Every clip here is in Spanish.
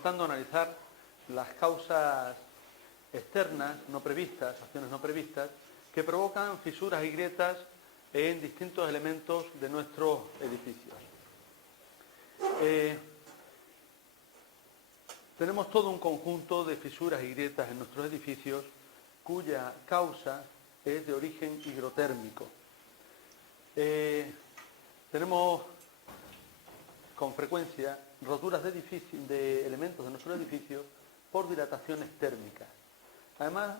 intentando analizar las causas externas, no previstas, acciones no previstas, que provocan fisuras y grietas en distintos elementos de nuestros edificios. Tenemos todo un conjunto de fisuras y grietas en nuestros edificios cuya causa es de origen higrotérmico. Tenemos con frecuencia roturas de elementos de nuestros edificios por dilataciones térmicas. Además,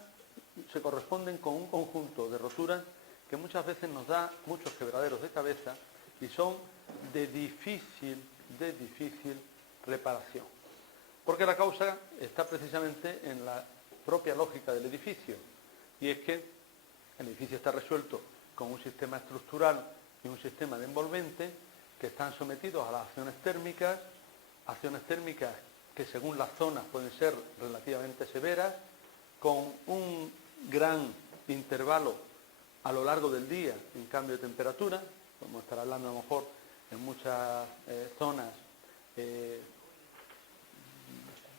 se corresponden con un conjunto de roturas que muchas veces nos da muchos quebraderos de cabeza y son de difícil reparación. Porque la causa está precisamente en la propia lógica del edificio, y es que el edificio está resuelto con un sistema estructural y un sistema de envolvente que están sometidos a las acciones térmicas que según las zonas pueden ser relativamente severas, con un gran intervalo a lo largo del día en cambio de temperatura. Podemos estar hablando a lo mejor en muchas zonas,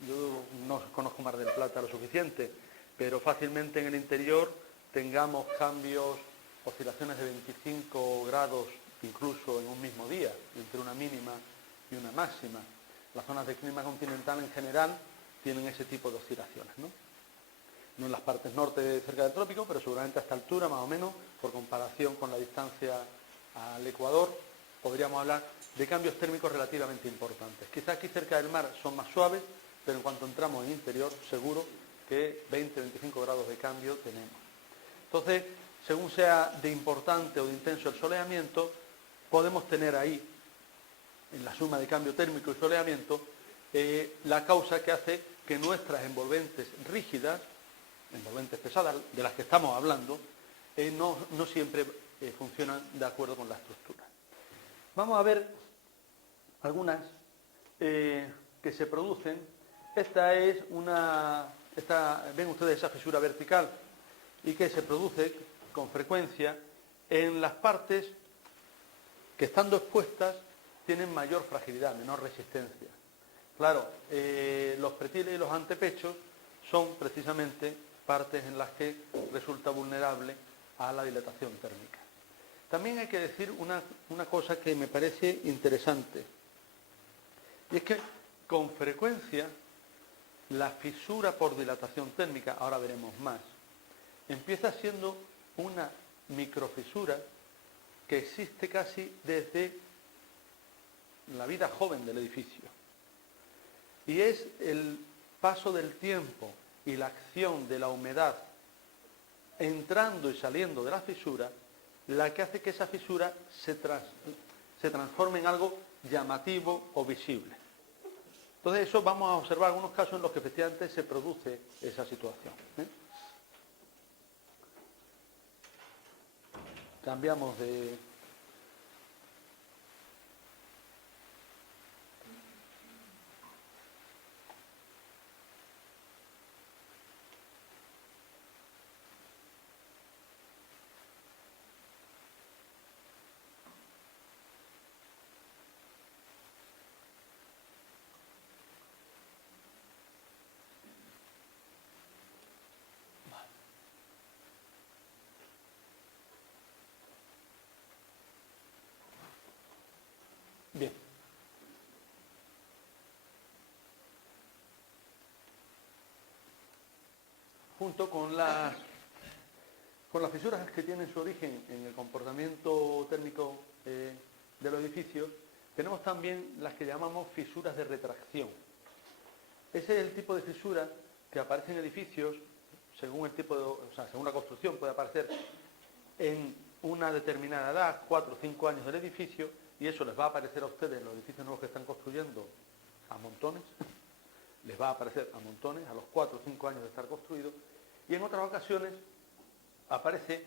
yo no conozco Mar del Plata lo suficiente, pero fácilmente en el interior tengamos cambios, oscilaciones de 25 grados incluso en un mismo día, entre una mínima y una máxima. Las zonas de clima continental en general tienen ese tipo de oscilaciones, ¿no? No en las partes norte cerca del trópico, pero seguramente a esta altura, más o menos, por comparación con la distancia al Ecuador, podríamos hablar de cambios térmicos relativamente importantes. Quizás aquí cerca del mar son más suaves, pero en cuanto entramos en interior, seguro que 20-25 grados de cambio tenemos. Entonces, según sea de importante o de intenso el soleamiento, podemos tener ahí, en la suma de cambio térmico y soleamiento, la causa que hace que nuestras envolventes rígidas, envolventes pesadas, de las que estamos hablando, no siempre funcionan de acuerdo con la estructura. Vamos a ver algunas que se producen. Ven ustedes esa fisura vertical y que se produce con frecuencia en las partes que, estando expuestas, tienen mayor fragilidad, menor resistencia. Claro, los pretiles y los antepechos son precisamente partes en las que resulta vulnerable a la dilatación térmica. También hay que decir una cosa que me parece interesante, y es que con frecuencia la fisura por dilatación térmica, ahora veremos más, empieza siendo una microfisura que existe casi desde la vida joven del edificio. Y es el paso del tiempo y la acción de la humedad entrando y saliendo de la fisura la que hace que esa fisura se transforme en algo llamativo o visible. Entonces, eso vamos a observar algunos casos en los que efectivamente se produce esa situación. Cambiamos de... Bien. Junto con las fisuras que tienen su origen en el comportamiento térmico de los edificios, tenemos también las que llamamos fisuras de retracción. Ese es el tipo de fisura que aparece en edificios, según el tipo según la construcción, puede aparecer en una determinada edad, 4 o 5 años del edificio, y eso les va a aparecer a ustedes en los edificios nuevos que están construyendo a montones, les va a aparecer a montones a los 4 o 5 años de estar construido, y en otras ocasiones aparece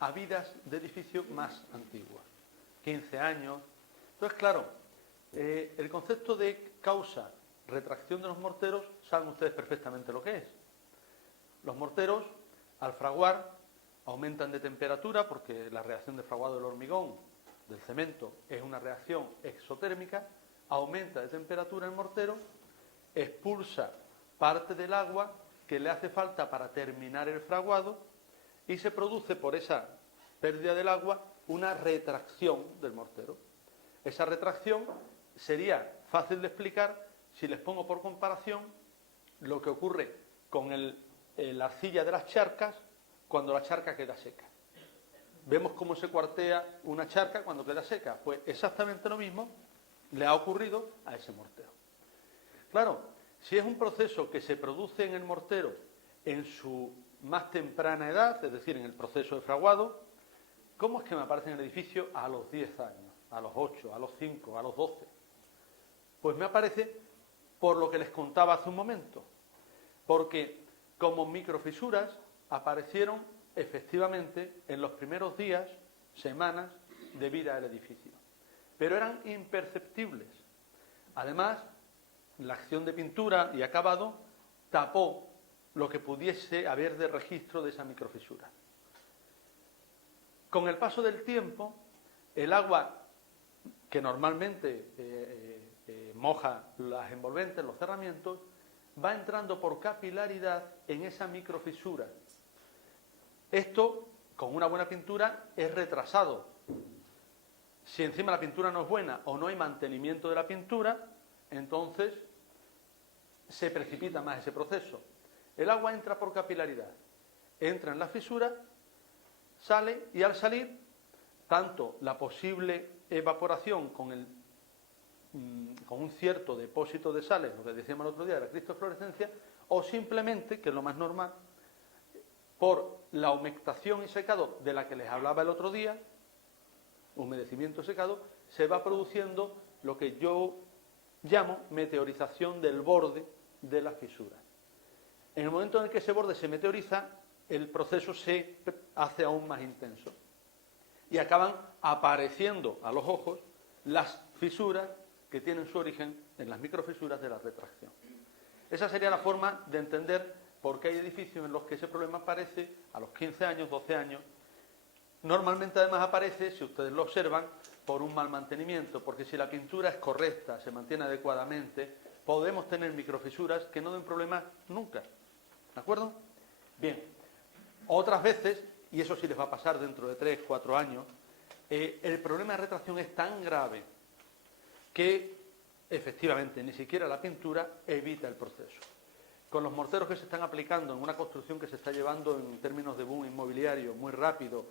a vidas de edificios más antiguas, 15 años. Entonces, claro, el concepto de causa, retracción de los morteros, saben ustedes perfectamente lo que es. Los morteros, al fraguar, aumentan de temperatura porque la reacción de fraguado del hormigón, del cemento, es una reacción exotérmica, aumenta de temperatura el mortero expulsa parte del agua que le hace falta para terminar el fraguado y se produce por esa pérdida del agua una retracción del mortero. Esa retracción sería fácil de explicar si les pongo por comparación lo que ocurre con la arcilla de las charcas cuando la charca queda seca. Vemos cómo se cuartea una charca cuando queda seca. Pues exactamente lo mismo le ha ocurrido a ese mortero. Claro, si es un proceso que se produce en el mortero en su más temprana edad, es decir, en el proceso de fraguado, ¿cómo es que me aparece en el edificio a los 10 años, a los 8, a los 5, a los 12? Pues me aparece por lo que les contaba hace un momento, porque como microfisuras aparecieron efectivamente en los primeros días, semanas de vida del edificio, pero eran imperceptibles. Además, la acción de pintura y acabado tapó lo que pudiese haber de registro de esa microfisura. Con el paso del tiempo, el agua que normalmente moja las envolventes, los cerramientos, va entrando por capilaridad en esa microfisura. Esto, con una buena pintura, es retrasado. Si encima la pintura no es buena o no hay mantenimiento de la pintura, entonces se precipita más ese proceso. El agua entra por capilaridad, entra en la fisura, sale y al salir, tanto la posible evaporación con un cierto depósito de sales, lo que decíamos el otro día de la cristofluorescencia, o simplemente, que es lo más normal, por la humectación y secado de la que les hablaba el otro día, humedecimiento y secado, se va produciendo lo que yo llamo meteorización del borde de la fisura. En el momento en el que ese borde se meteoriza, el proceso se hace aún más intenso y acaban apareciendo a los ojos las fisuras que tienen su origen en las microfisuras de la retracción. Esa sería la forma de entender por qué hay edificios en los que ese problema aparece a los 15 años, 12 años. Normalmente además aparece, si ustedes lo observan, por un mal mantenimiento, porque si la pintura es correcta, se mantiene adecuadamente, podemos tener microfisuras que no den problemas nunca. ¿De acuerdo? Bien. Otras veces, y eso sí les va a pasar dentro de 3, 4 años, el problema de retracción es tan grave que efectivamente ni siquiera la pintura evita el proceso. Con los morteros que se están aplicando en una construcción que se está llevando en términos de boom inmobiliario muy rápido,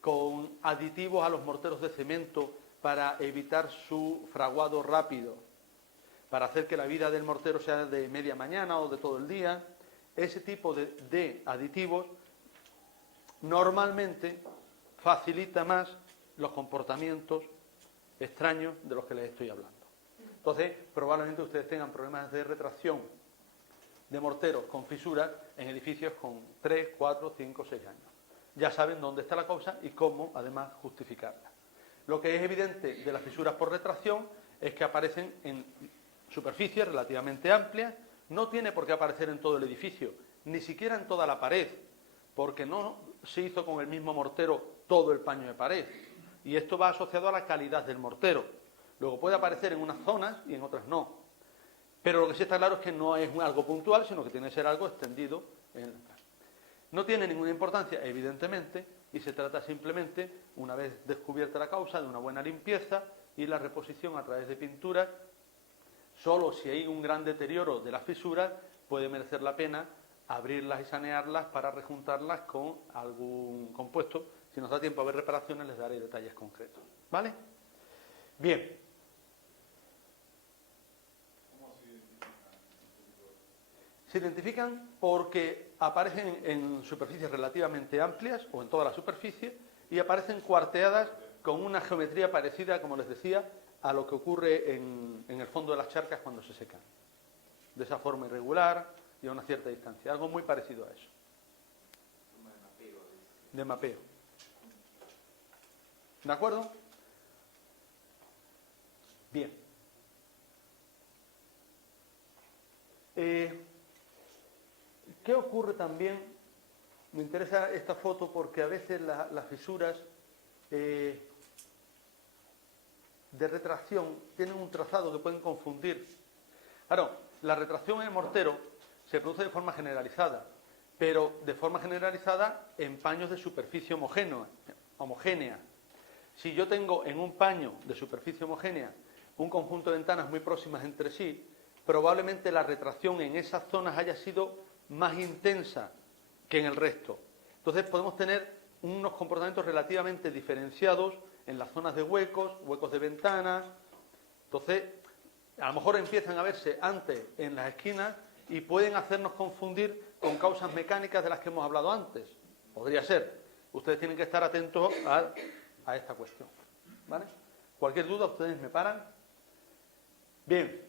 con aditivos a los morteros de cemento para evitar su fraguado rápido, para hacer que la vida del mortero sea de media mañana o de todo el día, ese tipo de aditivos normalmente facilita más los comportamientos extraños de los que les estoy hablando. Entonces, probablemente ustedes tengan problemas de retracción de morteros con fisuras en edificios con 3, 4, 5, 6 años. Ya saben dónde está la causa y cómo, además, justificarla. Lo que es evidente de las fisuras por retracción es que aparecen en superficies relativamente amplias. No tiene por qué aparecer en todo el edificio, ni siquiera en toda la pared, porque no se hizo con el mismo mortero todo el paño de pared. Y esto va asociado a la calidad del mortero. Luego puede aparecer en unas zonas y en otras no. Pero lo que sí está claro es que no es algo puntual, sino que tiene que ser algo extendido en la casa. No tiene ninguna importancia, evidentemente, y se trata simplemente, una vez descubierta la causa, de una buena limpieza y la reposición a través de pinturas. Solo si hay un gran deterioro de las fisuras puede merecer la pena abrirlas y sanearlas para rejuntarlas con algún compuesto. Si nos da tiempo a ver reparaciones, les daré detalles concretos. ¿Vale? Bien. ¿Cómo se identifican? Se identifican porque aparecen en superficies relativamente amplias o en toda la superficie y aparecen cuarteadas con una geometría parecida, como les decía, a lo que ocurre en el fondo de las charcas cuando se secan. De esa forma irregular y a una cierta distancia. Algo muy parecido a eso. De mapeo. ¿De acuerdo? Bien. ¿Qué ocurre también? Me interesa esta foto porque a veces las fisuras de retracción tienen un trazado que pueden confundir. Claro, La retracción en el mortero se produce de forma generalizada, pero de forma generalizada en paños de superficie homogénea. Si yo tengo en un paño de superficie homogénea un conjunto de ventanas muy próximas entre sí, probablemente la retracción en esas zonas haya sido más intensa que en el resto. Entonces podemos tener unos comportamientos relativamente diferenciados en las zonas de huecos de ventanas. Entonces, a lo mejor empiezan a verse antes en las esquinas y pueden hacernos confundir con causas mecánicas de las que hemos hablado antes. Podría ser. Ustedes tienen que estar atentos a esta cuestión, ¿vale? Cualquier duda, ustedes me paran. Bien.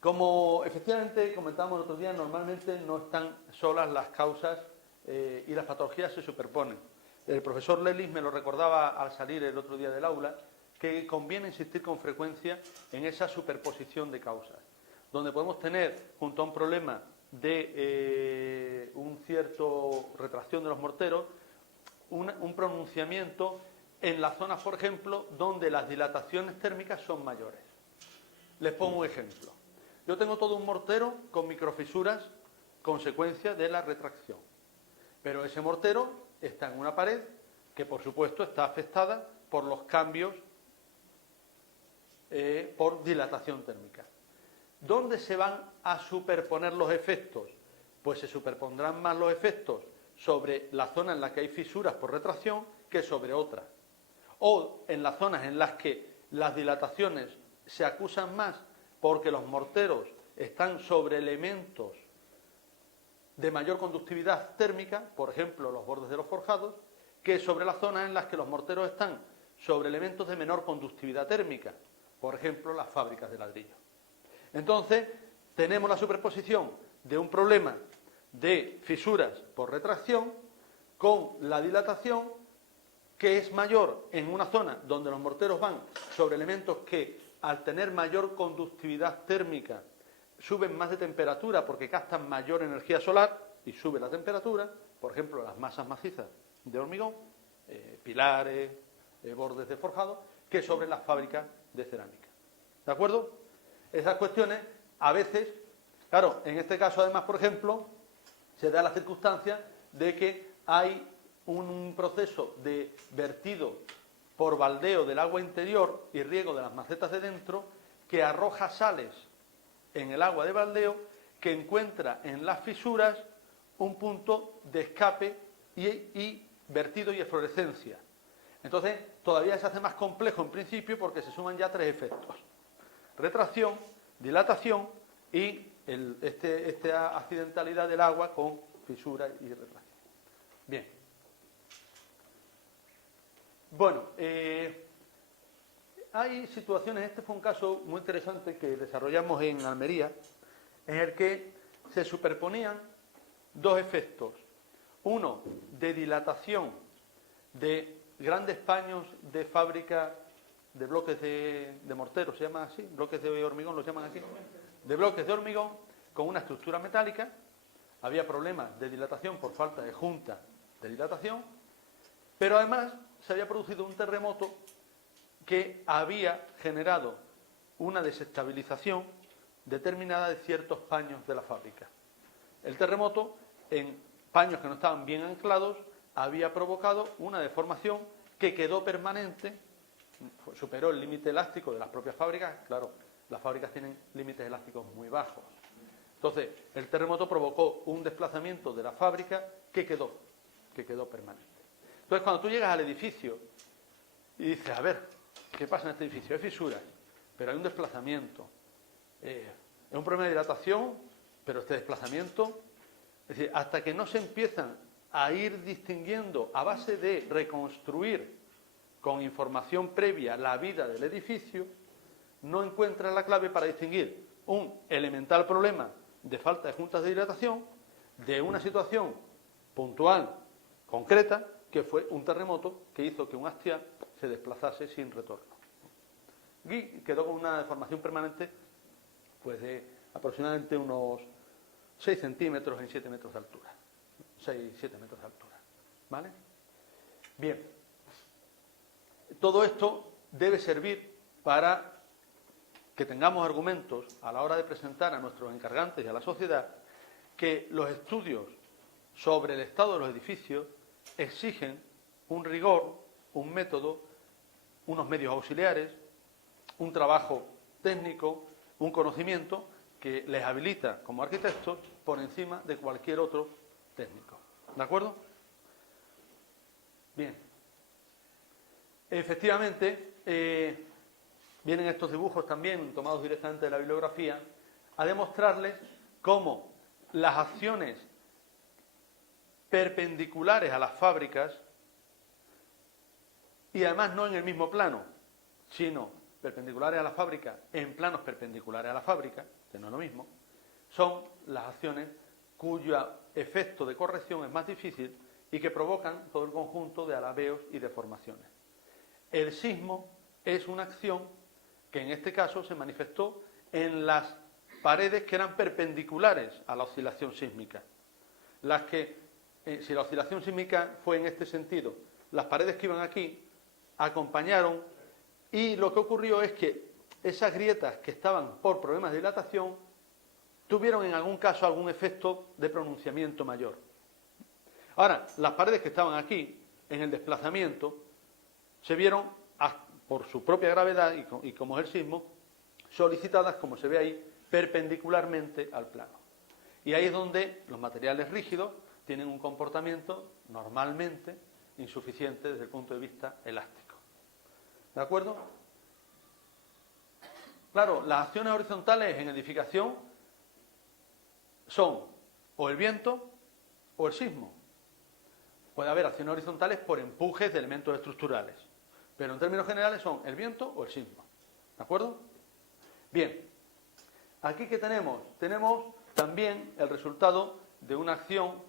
Como efectivamente comentábamos el otro día, normalmente no están solas las causas y las patologías se superponen. El profesor Lelis me lo recordaba al salir el otro día del aula, que conviene insistir con frecuencia en esa superposición de causas, donde podemos tener, junto a un problema de un cierto retracción de los morteros, un pronunciamiento en las zonas, por ejemplo, donde las dilataciones térmicas son mayores. Les pongo un ejemplo. Yo tengo todo un mortero con microfisuras, consecuencia de la retracción. Pero ese mortero está en una pared que, por supuesto, está afectada por los cambios por dilatación térmica. ¿Dónde se van a superponer los efectos? Pues se superpondrán más los efectos sobre la zona en la que hay fisuras por retracción que sobre otras. O en las zonas en las que las dilataciones se acusan más porque los morteros están sobre elementos de mayor conductividad térmica, por ejemplo, los bordes de los forjados, que sobre las zonas en las que los morteros están sobre elementos de menor conductividad térmica, por ejemplo, las fábricas de ladrillo. Entonces, tenemos la superposición de un problema de fisuras por retracción con la dilatación que es mayor en una zona donde los morteros van sobre elementos que, al tener mayor conductividad térmica, suben más de temperatura porque captan mayor energía solar y sube la temperatura, por ejemplo, las masas macizas de hormigón, pilares, bordes de forjado, que sobre las fábricas de cerámica. ¿De acuerdo? Esas cuestiones, a veces, claro, en este caso además, por ejemplo, se da la circunstancia de que hay un proceso de vertido por baldeo del agua interior y riego de las macetas de dentro que arroja sales en el agua de baldeo que encuentra en las fisuras un punto de escape y vertido y eflorescencia. Entonces, todavía se hace más complejo en principio porque se suman ya tres efectos: retracción, dilatación y esta accidentalidad del agua con fisura y retracción. Bien. Bueno, hay situaciones, este fue un caso muy interesante que desarrollamos en Almería, en el que se superponían dos efectos. Uno, de dilatación de grandes paños de fábrica de bloques de mortero, se llama así, bloques de hormigón los llaman así, de bloques de hormigón con una estructura metálica. Había problemas de dilatación por falta de junta de dilatación, pero además se había producido un terremoto que había generado una desestabilización determinada de ciertos paños de la fábrica. El terremoto, en paños que no estaban bien anclados, había provocado una deformación que quedó permanente, superó el límite elástico de las propias fábricas. Claro, las fábricas tienen límites elásticos muy bajos. Entonces, el terremoto provocó un desplazamiento de la fábrica que quedó permanente. Entonces, cuando tú llegas al edificio y dices, a ver, ¿qué pasa en este edificio? Hay fisuras, pero hay un desplazamiento. Es un problema de dilatación, pero este desplazamiento, es decir, hasta que no se empiezan a ir distinguiendo a base de reconstruir con información previa la vida del edificio, no encuentran la clave para distinguir un elemental problema de falta de juntas de dilatación de una situación puntual, concreta, que fue un terremoto que hizo que un hastial se desplazase sin retorno. Y quedó con una deformación permanente pues de aproximadamente unos 6 centímetros en 7 metros de altura. 6-7 metros de altura. ¿Vale? Bien. Todo esto debe servir para que tengamos argumentos a la hora de presentar a nuestros encargantes y a la sociedad que los estudios sobre el estado de los edificios exigen un rigor, un método, unos medios auxiliares, un trabajo técnico, un conocimiento que les habilita como arquitectos por encima de cualquier otro técnico. ¿De acuerdo? Bien. Efectivamente, vienen estos dibujos también tomados directamente de la bibliografía a demostrarles cómo las acciones perpendiculares a las fábricas, y además no en el mismo plano, sino perpendiculares a la fábrica en planos perpendiculares a la fábrica, que no es lo mismo, son las acciones cuyo efecto de corrección es más difícil y que provocan todo el conjunto de alabeos y deformaciones. El sismo es una acción que en este caso se manifestó en las paredes que eran perpendiculares a la oscilación sísmica. Las que, si la oscilación sísmica fue en este sentido, las paredes que iban aquí acompañaron, y lo que ocurrió es que esas grietas que estaban por problemas de dilatación tuvieron en algún caso algún efecto de pronunciamiento mayor. Ahora, las paredes que estaban aquí, en el desplazamiento, se vieron, por su propia gravedad y como es el sismo, solicitadas, como se ve ahí, perpendicularmente al plano. Y ahí es donde los materiales rígidos tienen un comportamiento normalmente insuficiente desde el punto de vista elástico. ¿De acuerdo? Claro, las acciones horizontales en edificación son o el viento o el sismo. Puede haber acciones horizontales por empujes de elementos estructurales, pero en términos generales son el viento o el sismo. ¿De acuerdo? Bien, aquí ¿qué tenemos? Tenemos también el resultado de una acción,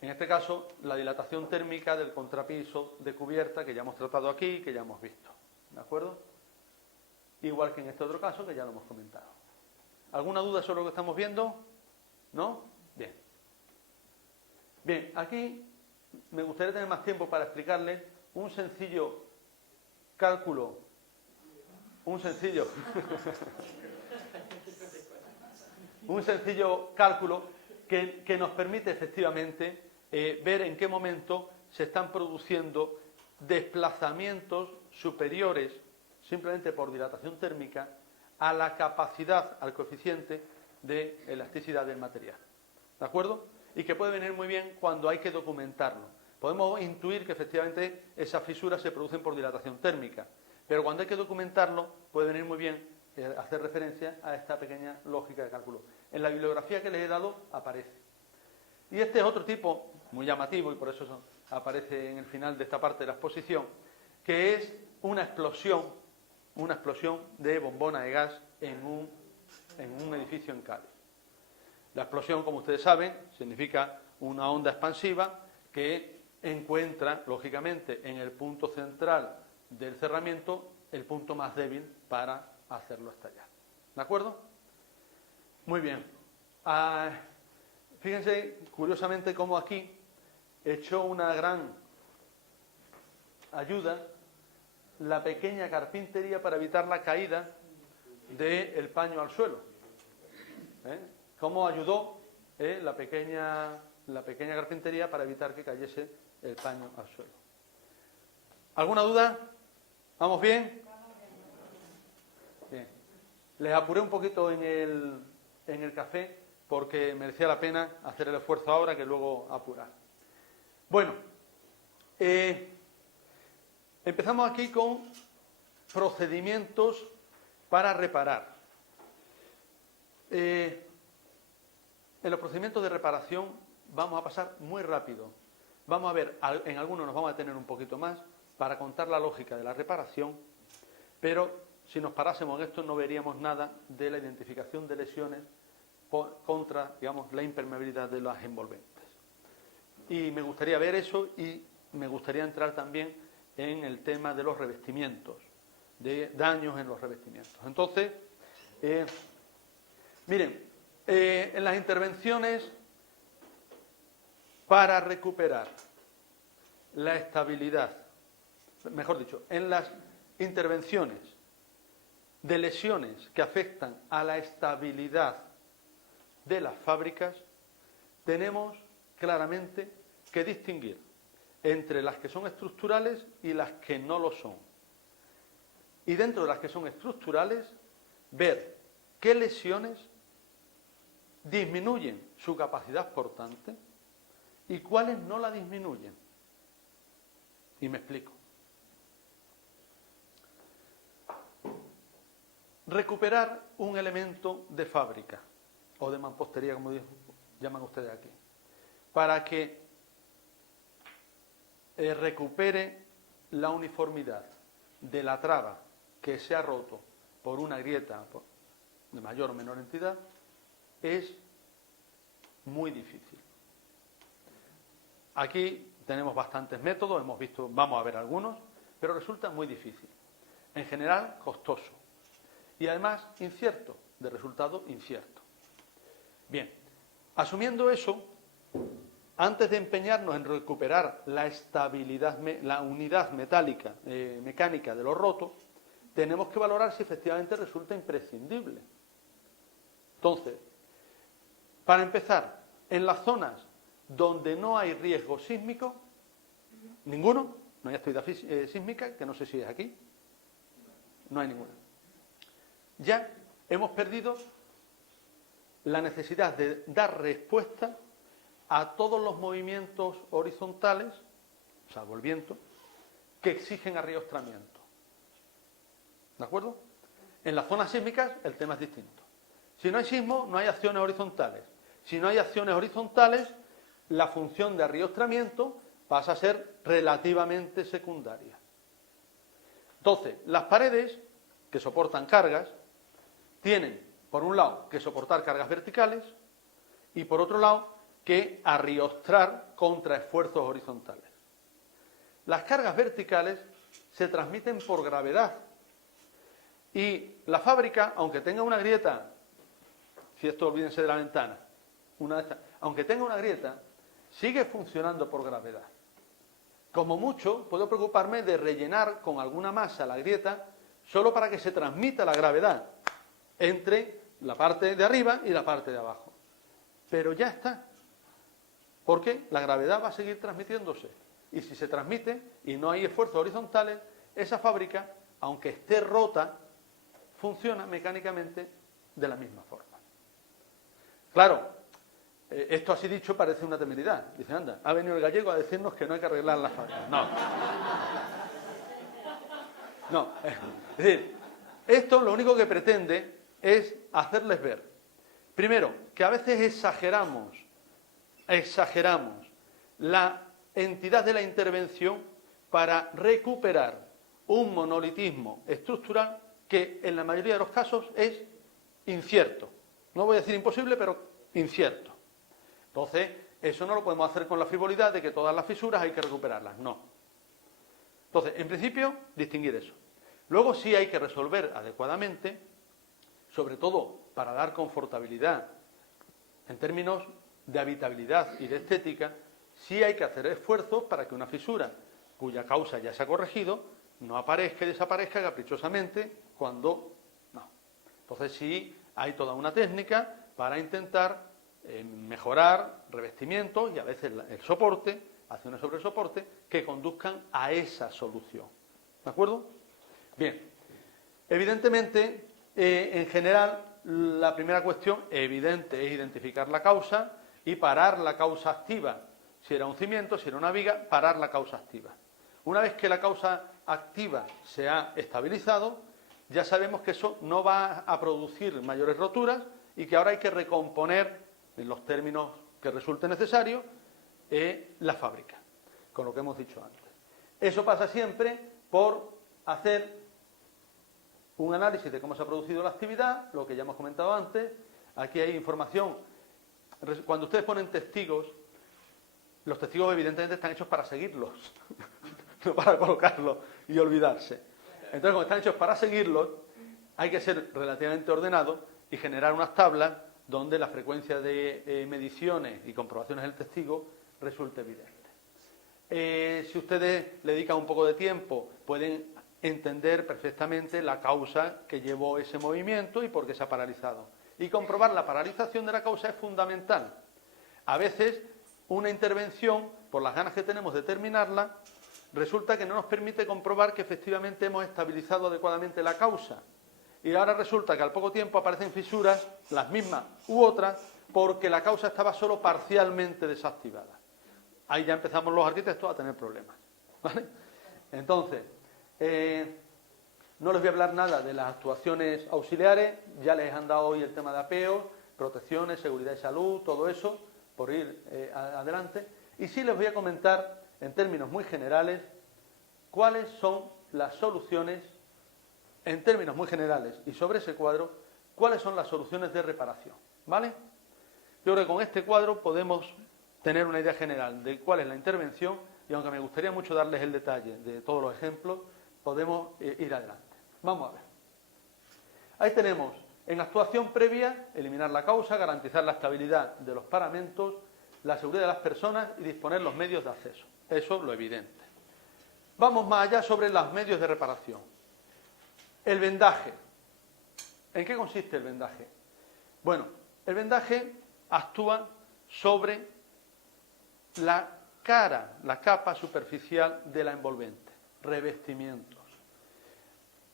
en este caso la dilatación térmica del contrapiso de cubierta, que ya hemos tratado aquí, que ya hemos visto. ¿De acuerdo? Igual que en este otro caso, que ya lo hemos comentado. ¿Alguna duda sobre lo que estamos viendo? ¿No? Bien. Bien, aquí me gustaría tener más tiempo para explicarles un sencillo cálculo. Un sencillo cálculo que nos permite efectivamente ver en qué momento se están produciendo desplazamientos superiores, simplemente por dilatación térmica, a la capacidad, al coeficiente de elasticidad del material. ¿De acuerdo? Y que puede venir muy bien cuando hay que documentarlo. Podemos intuir que efectivamente esas fisuras se producen por dilatación térmica, pero cuando hay que documentarlo puede venir muy bien hacer referencia a esta pequeña lógica de cálculo. En la bibliografía que les he dado aparece. Y este es otro tipo muy llamativo, y por eso aparece en el final de esta parte de la exposición, que es una explosión de bombona de gas en un edificio en Cádiz. La explosión, como ustedes saben, significa una onda expansiva que encuentra, lógicamente, en el punto central del cerramiento el punto más débil para hacerlo estallar. ¿De acuerdo? Muy bien. Fíjense, curiosamente, cómo aquí echó una gran ayuda la pequeña carpintería para evitar la caída del paño al suelo. ¿Cómo ayudó la pequeña carpintería para evitar que cayese el paño al suelo? ¿Alguna duda? ¿Vamos bien? Bien. Les apuré un poquito en el café porque merecía la pena hacer el esfuerzo ahora que luego apurar. Bueno, empezamos aquí con procedimientos para reparar. En los procedimientos de reparación vamos a pasar muy rápido. Vamos a ver, en algunos nos vamos a detener un poquito más para contar la lógica de la reparación, pero si nos parásemos en esto no veríamos nada de la identificación de lesiones contra, digamos, la impermeabilidad de las envolventes. Y me gustaría ver eso, y me gustaría entrar también en el tema de los revestimientos, de daños en los revestimientos. Entonces, miren, en las intervenciones para recuperar la estabilidad, mejor dicho, en las intervenciones de lesiones que afectan a la estabilidad de las fábricas, tenemos claramente que distinguir entre las que son estructurales y las que no lo son. Y dentro de las que son estructurales, ver qué lesiones disminuyen su capacidad portante y cuáles no la disminuyen. Y me explico. Recuperar un elemento de fábrica o de mampostería, como llaman ustedes aquí, para que recupere la uniformidad de la traba que se ha roto por una grieta de mayor o menor entidad, es muy difícil. Aquí tenemos bastantes métodos, hemos visto, vamos a ver algunos, pero resulta muy difícil. En general, costoso. Y además, incierto, de resultado incierto. Bien, asumiendo eso, antes de empeñarnos en recuperar la estabilidad, la unidad metálica, mecánica de lo roto, tenemos que valorar si efectivamente resulta imprescindible. Entonces, para empezar, en las zonas donde no hay riesgo sísmico, ninguno, no hay actividad sísmica, que no sé si es aquí, no hay ninguna. Ya hemos perdido la necesidad de dar respuesta a todos los movimientos horizontales, salvo el viento, que exigen arriostramiento. ¿De acuerdo? En las zonas sísmicas el tema es distinto. Si no hay sismo, no hay acciones horizontales. Si no hay acciones horizontales, la función de arriostramiento pasa a ser relativamente secundaria. Entonces, las paredes que soportan cargas tienen, por un lado, que soportar cargas verticales y, por otro lado, que arriostrar contra esfuerzos horizontales. Las cargas verticales se transmiten por gravedad y la fábrica, aunque tenga una grieta, si esto olvídense de la ventana, aunque tenga una grieta, sigue funcionando por gravedad. Como mucho, puedo preocuparme de rellenar con alguna masa la grieta solo para que se transmita la gravedad entre la parte de arriba y la parte de abajo. Pero ya está. Porque la gravedad va a seguir transmitiéndose. Y si se transmite y no hay esfuerzos horizontales, esa fábrica, aunque esté rota, funciona mecánicamente de la misma forma. Claro, esto así dicho parece una temeridad. Dice, anda, ha venido el gallego a decirnos que no hay que arreglar las fábricas. No. No. Es decir, esto lo único que pretende es hacerles ver, primero, que a veces exageramos la entidad de la intervención para recuperar un monolitismo estructural que en la mayoría de los casos es incierto. No voy a decir imposible, pero incierto. Entonces, eso no lo podemos hacer con la frivolidad de que todas las fisuras hay que recuperarlas, no. Entonces, en principio, distinguir eso. Luego sí hay que resolver adecuadamente, sobre todo para dar confortabilidad en términos de habitabilidad y de estética, sí hay que hacer esfuerzos para que una fisura cuya causa ya se ha corregido no aparezca y desaparezca caprichosamente cuando no. Entonces sí hay toda una técnica para intentar mejorar revestimientos y a veces el soporte, acciones sobre el soporte, que conduzcan a esa solución. ¿De acuerdo? Bien. Evidentemente, en general, la primera cuestión evidente es identificar la causa y parar la causa activa. Si era un cimiento, si era una viga, parar la causa activa. Una vez que la causa activa se ha estabilizado, ya sabemos que eso no va a producir mayores roturas y que ahora hay que recomponer, en los términos que resulte necesario, la fábrica, con lo que hemos dicho antes. Eso pasa siempre por hacer un análisis de cómo se ha producido la actividad, lo que ya hemos comentado antes. Aquí hay información. Cuando ustedes ponen testigos, los testigos evidentemente están hechos para seguirlos, no para colocarlos y olvidarse. Entonces, como están hechos para seguirlos, hay que ser relativamente ordenado y generar unas tablas donde la frecuencia de mediciones y comprobaciones del testigo resulte evidente. Si ustedes le dedican un poco de tiempo, pueden entender perfectamente la causa que llevó ese movimiento y por qué se ha paralizado. Y comprobar la paralización de la causa es fundamental. A veces una intervención, por las ganas que tenemos de terminarla, resulta que no nos permite comprobar que efectivamente hemos estabilizado adecuadamente la causa. Y ahora resulta que al poco tiempo aparecen fisuras, las mismas u otras, porque la causa estaba solo parcialmente desactivada. Ahí ya empezamos los arquitectos a tener problemas, ¿vale? Entonces, no les voy a hablar nada de las actuaciones auxiliares, ya les han dado hoy el tema de apeos, protecciones, seguridad y salud, todo eso, por ir adelante. Y sí les voy a comentar, en términos muy generales, cuáles son las soluciones, en términos muy generales, y sobre ese cuadro, cuáles son las soluciones de reparación, ¿vale? Yo creo que con este cuadro podemos tener una idea general de cuál es la intervención, y aunque me gustaría mucho darles el detalle de todos los ejemplos, podemos ir adelante. Vamos a ver. Ahí tenemos, en actuación previa, eliminar la causa, garantizar la estabilidad de los paramentos, la seguridad de las personas y disponer los medios de acceso. Eso es lo evidente. Vamos más allá sobre los medios de reparación. El vendaje. ¿En qué consiste el vendaje? Bueno, el vendaje actúa sobre la cara, la capa superficial de la envolvente. Revestimientos.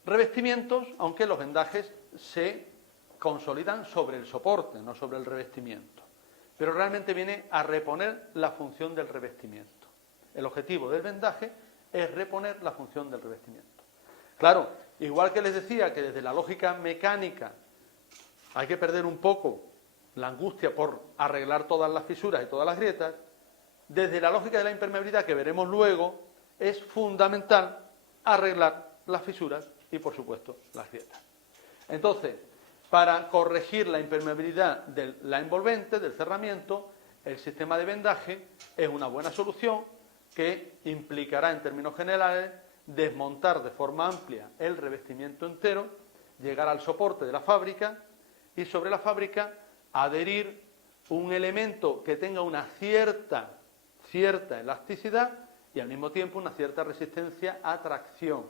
Revestimientos, aunque los vendajes se consolidan sobre el soporte, no sobre el revestimiento. Pero realmente viene a reponer la función del revestimiento. El objetivo del vendaje es reponer la función del revestimiento. Claro, igual que les decía que desde la lógica mecánica hay que perder un poco la angustia por arreglar todas las fisuras y todas las grietas, desde la lógica de la impermeabilidad que veremos luego, es fundamental arreglar las fisuras y, por supuesto, las grietas. Entonces, para corregir la impermeabilidad de la envolvente, del cerramiento, el sistema de vendaje es una buena solución que implicará, en términos generales, desmontar de forma amplia el revestimiento entero, llegar al soporte de la fábrica y sobre la fábrica adherir un elemento que tenga una cierta elasticidad y al mismo tiempo una cierta resistencia a tracción.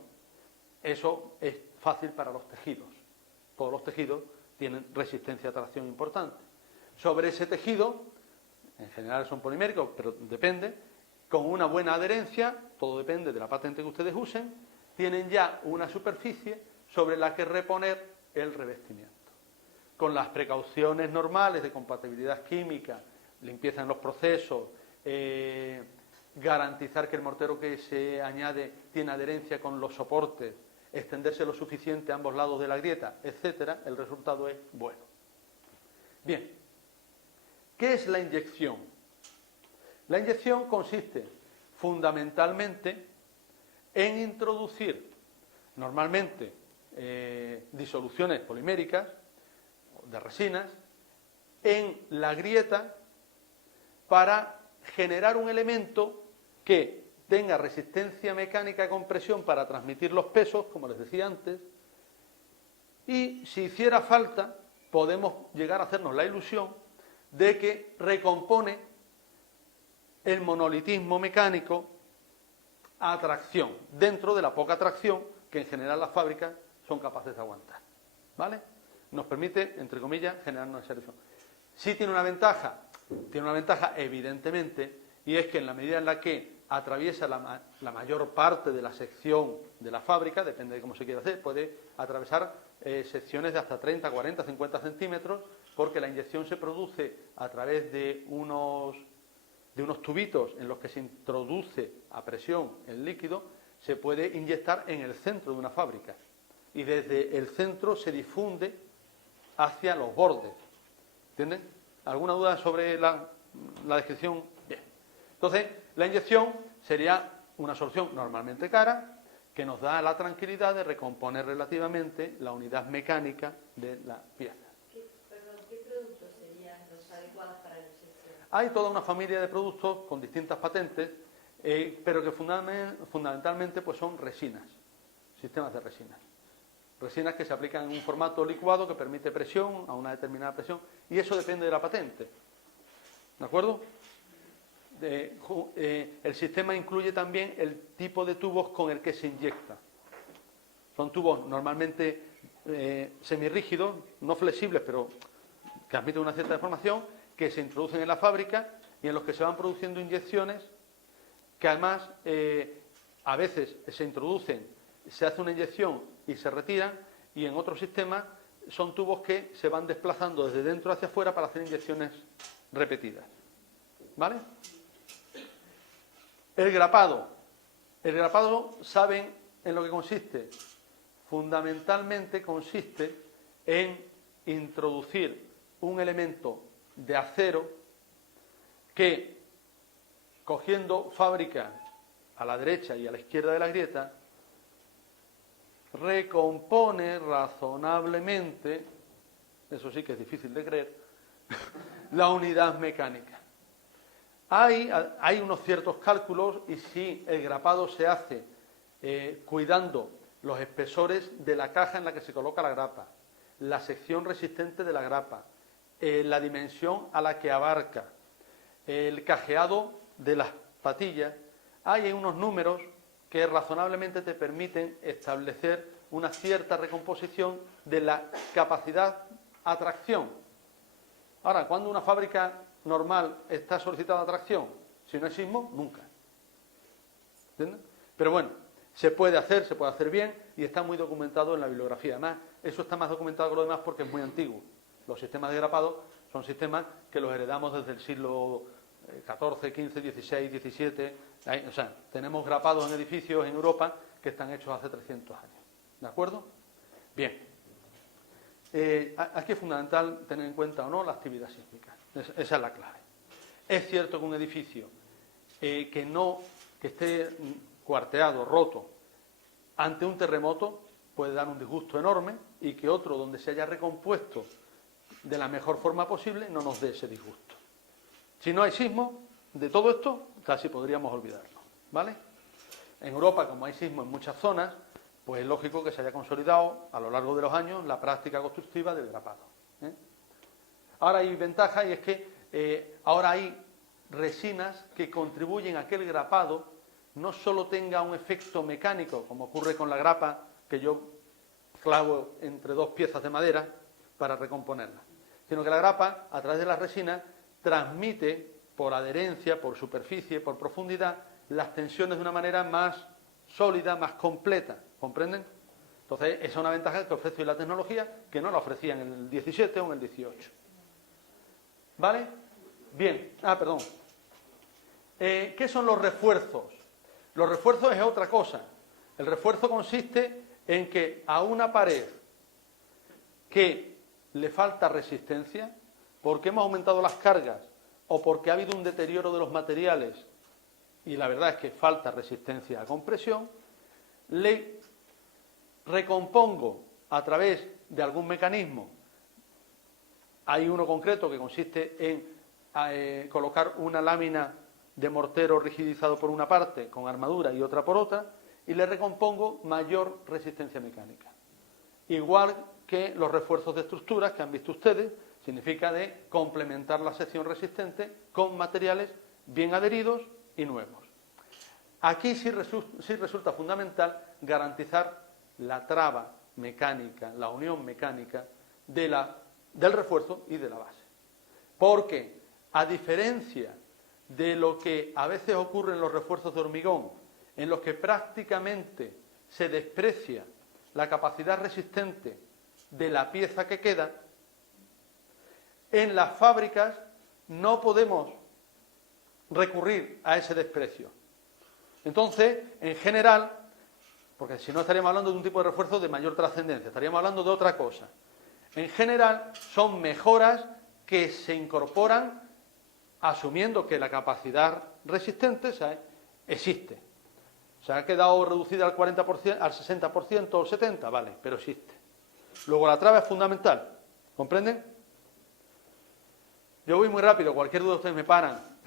Eso es fácil para los tejidos. Todos los tejidos tienen resistencia a tracción importante. Sobre ese tejido, en general son poliméricos, pero depende, con una buena adherencia, todo depende de la patente que ustedes usen, tienen ya una superficie sobre la que reponer el revestimiento. Con las precauciones normales de compatibilidad química, limpieza en los procesos, garantizar que el mortero que se añade tiene adherencia con los soportes, extenderse lo suficiente a ambos lados de la grieta, etcétera, el resultado es bueno. Bien, ¿qué es la inyección? La inyección consiste fundamentalmente en introducir normalmente disoluciones poliméricas de resinas en la grieta para generar un elemento que tenga resistencia mecánica de compresión para transmitir los pesos, como les decía antes, y si hiciera falta podemos llegar a hacernos la ilusión de que recompone el monolitismo mecánico a tracción, dentro de la poca tracción que en general las fábricas son capaces de aguantar, ¿vale? Nos permite, entre comillas, generar una ilusión. Sí tiene una ventaja evidentemente, y es que en la medida en la que atraviesa la mayor parte de la sección de la fábrica, depende de cómo se quiera hacer, puede atravesar secciones de hasta 30, 40, 50 centímetros, porque la inyección se produce a través de unos tubitos en los que se introduce a presión el líquido, se puede inyectar en el centro de una fábrica y desde el centro se difunde hacia los bordes. ¿Entienden? ¿Alguna duda sobre la descripción? Bien. Entonces, la inyección sería una solución normalmente cara que nos da la tranquilidad de recomponer relativamente la unidad mecánica de la pieza. ¿Qué productos serían los adecuados para la inyección? Hay toda una familia de productos con distintas patentes, pero que fundamentalmente pues son resinas, sistemas de resinas. Resinas que se aplican en un formato licuado que permite presión a una determinada presión, y eso depende de la patente. ¿De acuerdo? El sistema incluye también el tipo de tubos con el que se inyecta. Son tubos normalmente semirrígidos, no flexibles, pero que admiten una cierta deformación, que se introducen en la fábrica y en los que se van produciendo inyecciones que además a veces se introducen, se hace una inyección y se retiran, y en otros sistemas son tubos que se van desplazando desde dentro hacia afuera para hacer inyecciones repetidas. ¿Vale? El grapado. El grapado, ¿saben en lo que consiste? Fundamentalmente consiste en introducir un elemento de acero que, cogiendo fábrica a la derecha y a la izquierda de la grieta, recompone razonablemente, eso sí que es difícil de creer, la unidad mecánica. Hay unos ciertos cálculos, y si el grapado se hace cuidando los espesores de la caja en la que se coloca la grapa, la sección resistente de la grapa, la dimensión a la que abarca, el cajeado de las patillas, hay unos números que razonablemente te permiten establecer una cierta recomposición de la capacidad atracción. Ahora, ¿cuándo una fábrica normal está solicitada atracción? Si no hay sismo, nunca. ¿Entiendes? Pero bueno, se puede hacer bien, y está muy documentado en la bibliografía. Además, eso está más documentado que lo demás porque es muy antiguo. Los sistemas de grapado son sistemas que los heredamos desde el siglo XIV, XV, XVI, XVII. O sea, tenemos grapados en edificios en Europa que están hechos hace 300 años. ¿De acuerdo? Bien. Aquí es fundamental tener en cuenta o no la actividad sísmica. Esa es la clave. Es cierto que un edificio que esté cuarteado, roto, ante un terremoto puede dar un disgusto enorme, y que otro donde se haya recompuesto de la mejor forma posible no nos dé ese disgusto. Si no hay sismo, de todo esto casi podríamos olvidarlo, ¿vale? En Europa, como hay sismo en muchas zonas, pues es lógico que se haya consolidado a lo largo de los años la práctica constructiva del grapado. Ahora hay ventaja, y es que ahora hay resinas que contribuyen a que el grapado no solo tenga un efecto mecánico, como ocurre con la grapa, que yo clavo entre dos piezas de madera para recomponerla, sino que la grapa, a través de las resinas, transmite por adherencia, por superficie, por profundidad, las tensiones de una manera más sólida, más completa. ¿Comprenden? Entonces, esa es una ventaja que ofrece la tecnología, que no la ofrecían en el 17 o en el 18. ¿Vale? Bien. Perdón. ¿Qué son los refuerzos? Los refuerzos es otra cosa. El refuerzo consiste en que a una pared que le falta resistencia, porque hemos aumentado las cargas o porque ha habido un deterioro de los materiales, y la verdad es que falta resistencia a compresión, le recompongo a través de algún mecanismo. Hay uno concreto que consiste en colocar una lámina de mortero rigidizado por una parte con armadura y otra por otra, y le recompongo mayor resistencia mecánica. Igual que los refuerzos de estructuras que han visto ustedes, significa de complementar la sección resistente con materiales bien adheridos y nuevos. Aquí sí resulta fundamental garantizar la traba mecánica, la unión mecánica del refuerzo y de la base. Porque, a diferencia de lo que a veces ocurre en los refuerzos de hormigón, en los que prácticamente se desprecia la capacidad resistente de la pieza que queda, en las fábricas no podemos recurrir a ese desprecio. Entonces, en general, porque si no estaríamos hablando de un tipo de refuerzo de mayor trascendencia, estaríamos hablando de otra cosa. En general, son mejoras que se incorporan asumiendo que la capacidad resistente existe. ¿Se ha quedado reducida al 40%, al 60% o al 70%? Vale, pero existe. Luego la traba es fundamental. ¿Comprenden? Yo voy muy rápido, cualquier duda ustedes me paran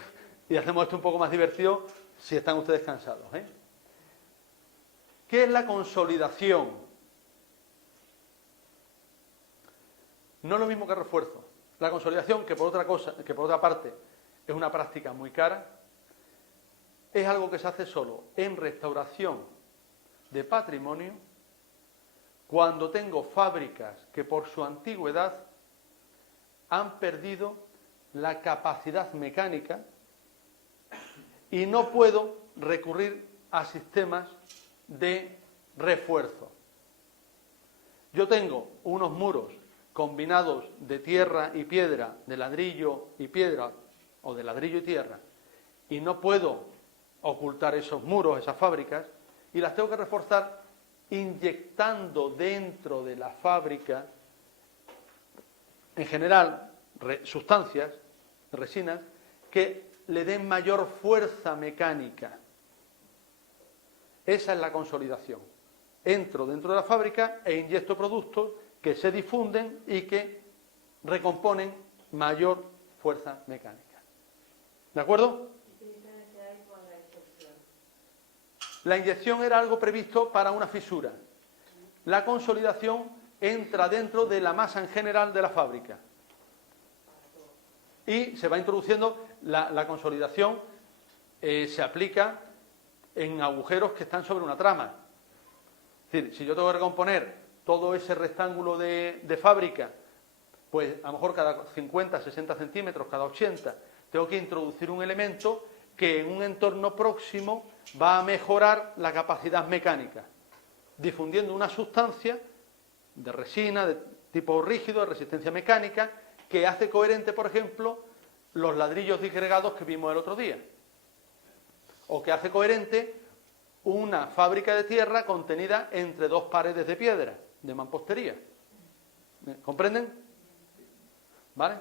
y hacemos esto un poco más divertido si están ustedes cansados. ¿Qué es la consolidación? No es lo mismo que refuerzo. La consolidación, que por otra parte es una práctica muy cara, es algo que se hace solo en restauración de patrimonio cuando tengo fábricas que por su antigüedad han perdido la capacidad mecánica y no puedo recurrir a sistemas de refuerzo. Yo tengo unos muros combinados de tierra y piedra, de ladrillo y piedra o de ladrillo y tierra, y no puedo ocultar esos muros, esas fábricas, y las tengo que reforzar inyectando dentro de la fábrica, en general, sustancias, resinas, que le den mayor fuerza mecánica. Esa es la consolidación. Entro dentro de la fábrica e inyecto productos que se difunden y que recomponen mayor fuerza mecánica. ¿De acuerdo? ¿Y qué diferencia hay con la inyección? La inyección era algo previsto para una fisura. La consolidación entra dentro de la masa en general de la fábrica. Y se va introduciendo, la consolidación se aplica en agujeros que están sobre una trama. Es decir, si yo tengo que recomponer todo ese rectángulo de fábrica, pues a lo mejor cada 50, 60 centímetros, cada 80, tengo que introducir un elemento que en un entorno próximo va a mejorar la capacidad mecánica, difundiendo una sustancia de resina, de tipo rígido, de resistencia mecánica, que hace coherente, por ejemplo, los ladrillos disgregados que vimos el otro día. O que hace coherente una fábrica de tierra contenida entre dos paredes de piedra, de mampostería. ¿Comprenden? ¿Vale?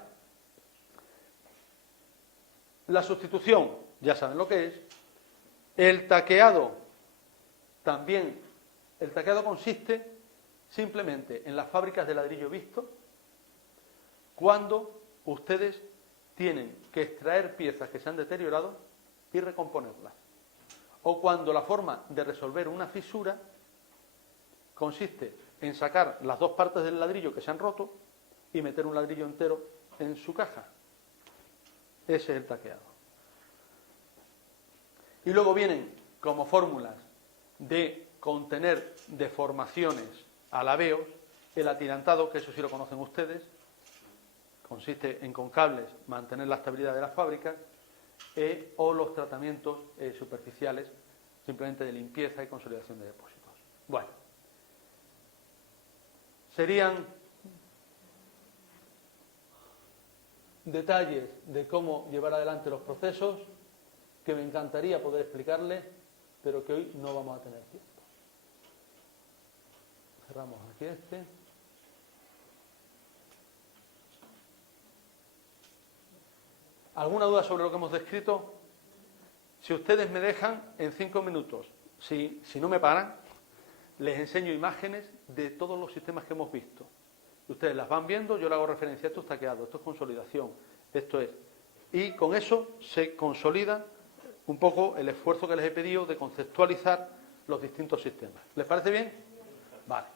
La sustitución, ya saben lo que es. El taqueado, también. El taqueado consiste simplemente en las fábricas de ladrillo visto, cuando ustedes tienen que extraer piezas que se han deteriorado y recomponerlas. O cuando la forma de resolver una fisura consiste en sacar las dos partes del ladrillo que se han roto y meter un ladrillo entero en su caja. Ese es el taqueado. Y luego vienen como fórmulas de contener deformaciones alabeos, el atirantado, que eso sí lo conocen ustedes, consiste en con cables mantener la estabilidad de las fábricas, o los tratamientos superficiales, simplemente de limpieza y consolidación de depósitos. Bueno, serían detalles de cómo llevar adelante los procesos que me encantaría poder explicarles, pero que hoy no vamos a tener tiempo. Cerramos aquí este. ¿Alguna duda sobre lo que hemos descrito? Si ustedes me dejan, en 5 minutos, si no me paran, les enseño imágenes de todos los sistemas que hemos visto. Ustedes las van viendo, yo le hago referencia, esto es taqueado, esto es consolidación, esto es. Y con eso se consolida un poco el esfuerzo que les he pedido de conceptualizar los distintos sistemas. ¿Les parece bien? Vale.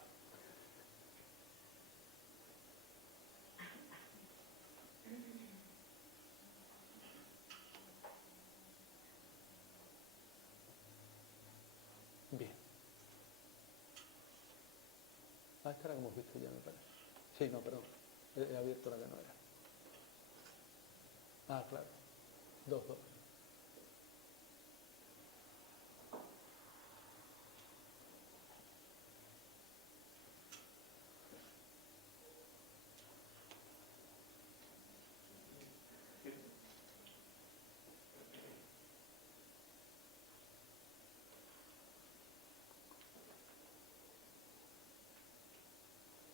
Bien. Esta la que hemos visto ya, me parece. Sí, no, perdón. He abierto la que no era. Ah, claro. 2.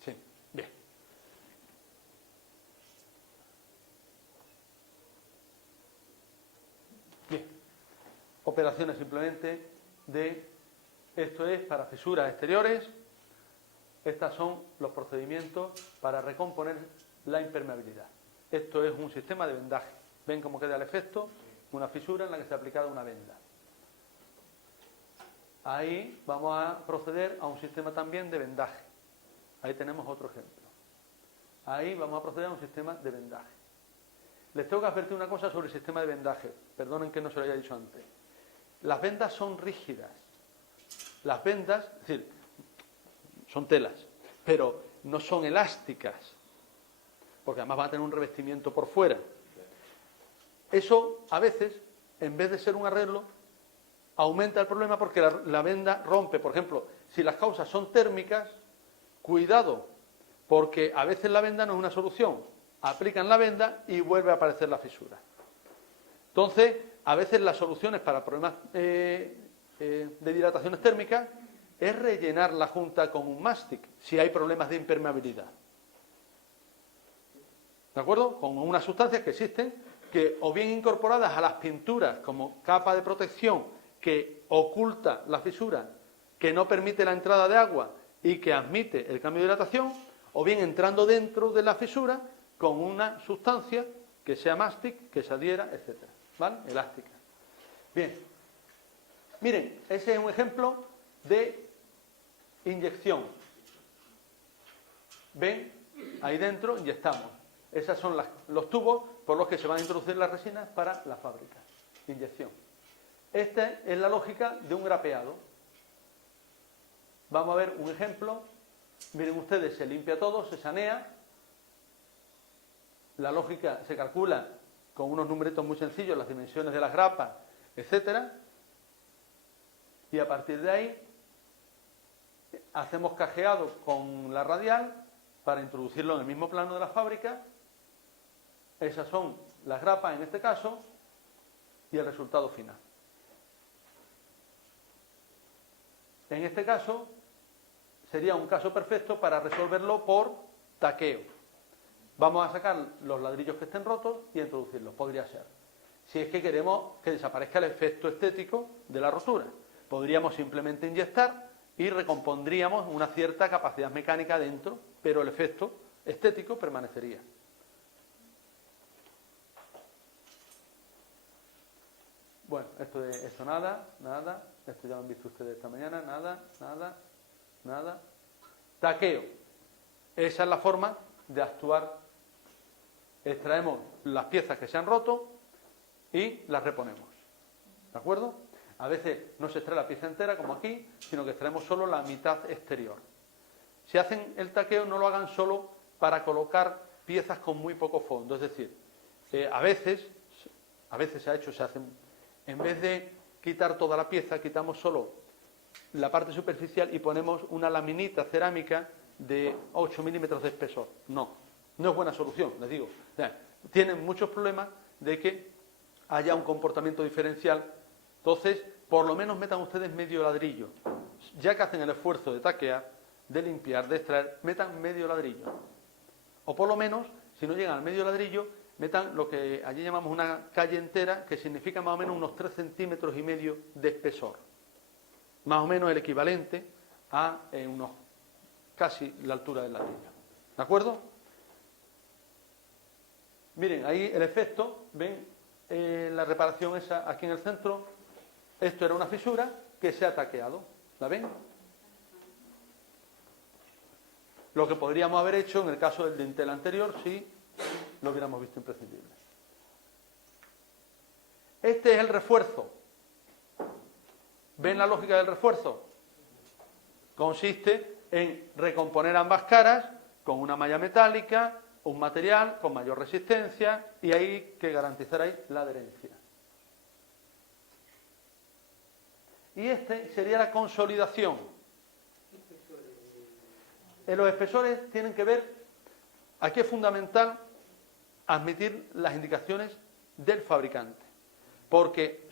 Sí, bien. Bien. Operaciones simplemente de, esto es para fisuras exteriores, estos son los procedimientos para recomponer la impermeabilidad. Esto es un sistema de vendaje. ¿Ven cómo queda el efecto? Una fisura en la que se ha aplicado una venda. Ahí vamos a proceder a un sistema también de vendaje. Ahí tenemos otro ejemplo. Ahí vamos a proceder a un sistema de vendaje. Les tengo que advertir una cosa sobre el sistema de vendaje. Perdonen que no se lo haya dicho antes. Las vendas son rígidas. Las vendas, es decir, son telas. pero no son elásticas, porque además van a tener un revestimiento por fuera. Eso, a veces, en vez de ser un arreglo, aumenta el problema porque la venda rompe. Por ejemplo, si las causas son térmicas, cuidado, porque a veces la venda no es una solución. Aplican la venda y vuelve a aparecer la fisura. Entonces, a veces las soluciones para problemas de dilataciones térmicas es rellenar la junta con un mástic, si hay problemas de impermeabilidad. ¿De acuerdo? Con unas sustancias que existen, que o bien incorporadas a las pinturas como capa de protección que oculta la fisura, que no permite la entrada de agua y que admite el cambio de dilatación, o bien entrando dentro de la fisura con una sustancia que sea mástic, que se adhiera, etc. ¿Vale? Elástica. Bien. Miren, ese es un ejemplo de inyección. ¿Ven? Ahí dentro inyectamos. Esos son los tubos por los que se van a introducir las resinas para la fábrica. Inyección. Esta es la lógica de un grapeado. Vamos a ver un ejemplo. Miren ustedes, se limpia todo, se sanea. La lógica se calcula con unos numeritos muy sencillos, las dimensiones de las grapas, etcétera. Y a partir de ahí hacemos cajeado con la radial para introducirlo en el mismo plano de la fábrica. Esas son las grapas en este caso y el resultado final. En este caso sería un caso perfecto para resolverlo por taqueo. Vamos a sacar los ladrillos que estén rotos y a introducirlos, podría ser. Si es que queremos que desaparezca el efecto estético de la rotura, podríamos simplemente inyectar y recompondríamos una cierta capacidad mecánica dentro, pero el efecto estético permanecería. Bueno, esto nada, esto ya lo han visto ustedes esta mañana, nada. Taqueo. Esa es la forma de actuar. Extraemos las piezas que se han roto y las reponemos. ¿De acuerdo? A veces no se extrae la pieza entera, como aquí, sino que extraemos solo la mitad exterior. Si hacen el taqueo, no lo hagan solo para colocar piezas con muy poco fondo. Es decir, a veces se ha hecho, se hacen, en vez de quitar toda la pieza, quitamos solo la parte superficial y ponemos una laminita cerámica de 8 milímetros de espesor. No es buena solución, les digo. O sea, tienen muchos problemas de que haya un comportamiento diferencial. Entonces, por lo menos metan ustedes medio ladrillo. Ya que hacen el esfuerzo de taquear, de limpiar, de extraer, metan medio ladrillo. O por lo menos, si no llegan al medio ladrillo, metan lo que allí llamamos una calle entera, que significa más o menos unos 3,5 centímetros de espesor. Más o menos el equivalente a unos casi la altura del ladrillo. ¿De acuerdo? Miren, ahí el efecto, ven la reparación esa aquí en el centro. Esto era una fisura que se ha taqueado. ¿La ven? Lo que podríamos haber hecho en el caso del dintel anterior si lo hubiéramos visto imprescindible. Este es el refuerzo. ¿Ven la lógica del refuerzo? Consiste en recomponer ambas caras con una malla metálica, un material con mayor resistencia y hay que garantizar ahí la adherencia. Y este sería la consolidación. Los espesores tienen que ver, aquí es fundamental admitir las indicaciones del fabricante, porque